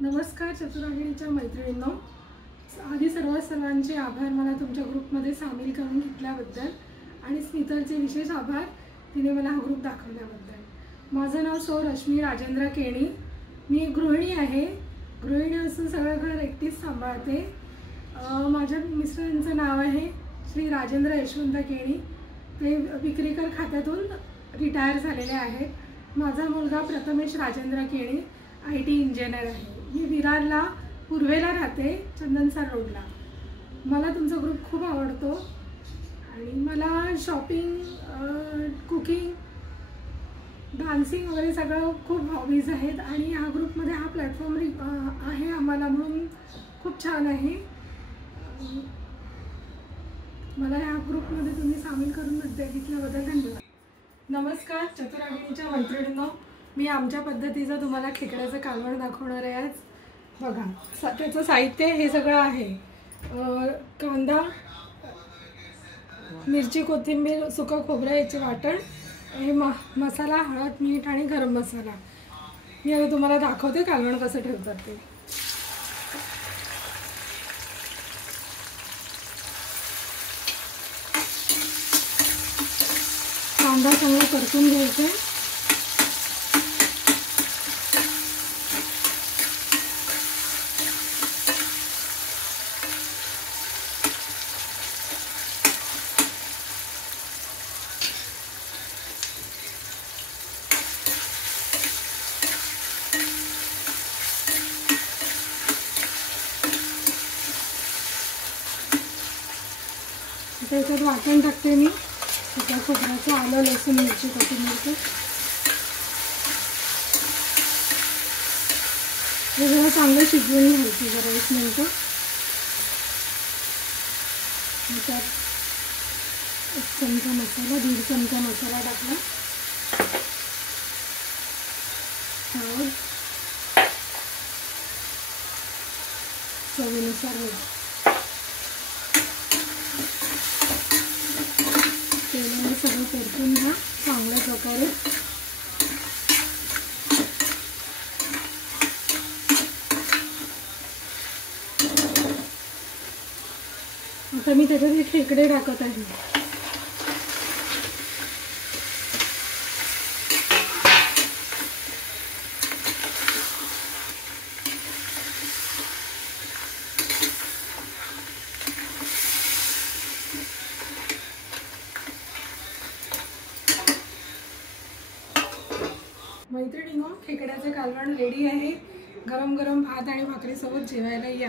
नमस्कार चतुरागिणीच्या मैत्रिणींनो, आधी सर्वांचे आभार मला तुमच्या ग्रुपमध्ये सामील करून घेतल्याबद्दल आणि स्मितलचे विशेष आभार तिने मला हा ग्रुप दाखवल्याबद्दल। माझं नाव सौ रश्मी राजेंद्र केणी। मी एक गृहिणी आहे। गृहिणी असून सगळं घर एकटीच सांभाळते। माझ्या मिस्टरांचं नाव आहे श्री राजेंद्र यशवंत केणी। ते विक्रीकर खात्यातून रिटायर झालेले आहेत। माझा मुलगा प्रथमेश राजेंद्र केणी IT इंजिनियर आहे। मी विरारला पूर्वेला राहते, चंदनसर रोडला। मला तुमचा ग्रुप खूप आवडतो आणि मला शॉपिंग, कुकिंग, डान्सिंग वगैरे सगळं खूप हॉबीज आहेत आणि ह्या ग्रुपमध्ये हा प्लॅटफॉर्म आहे आम्हाला, म्हणून खूप छान आहे। मला ह्या ग्रुपमध्ये तुम्ही सामील करून घेतल्याबद्दल धन्यवाद। नमस्कार चतुरागिणीच्या मैत्रिणींनो, मी आमच्या पद्धतीचं तुम्हाला खेकड्याचं कालवण दाखवणार आहे आज। बघा, त्याचं साहित्य हे सगळं आहे। कांदा, मिरची, कोथिंबीर, सुकं खोबरं याचे वाटण, हे मसाला, हळद, मीठ आणि गरम मसाला। मी आता तुम्हाला दाखवते कालवण कसं ठेवतात ते। कांदा चांगला परतून घ्यायचा। त्याच्यात वाटण टाकते मी, सुक्या खोबऱ्याचं, आलं, लसूण, मिरची, कोथिंबीर। हे जरा चांगलं शिजवून घ्यायचं, जरा 1 मिनिट। त्यात 1 चमचा मसाला, 1.5 चमचा मसाला टाकला। हळद, चवीनुसार मीठ। तेलाने सगळं परतून घ्या चांगल्या प्रकारे। आता मी त्याच्यात हे खेकडे टाकत आहे। मैत्रिणींनो, खेकड्याचं कालवण रेडी आहे। गरम गरम भात आणि भाकरीसोबत जेवायला या।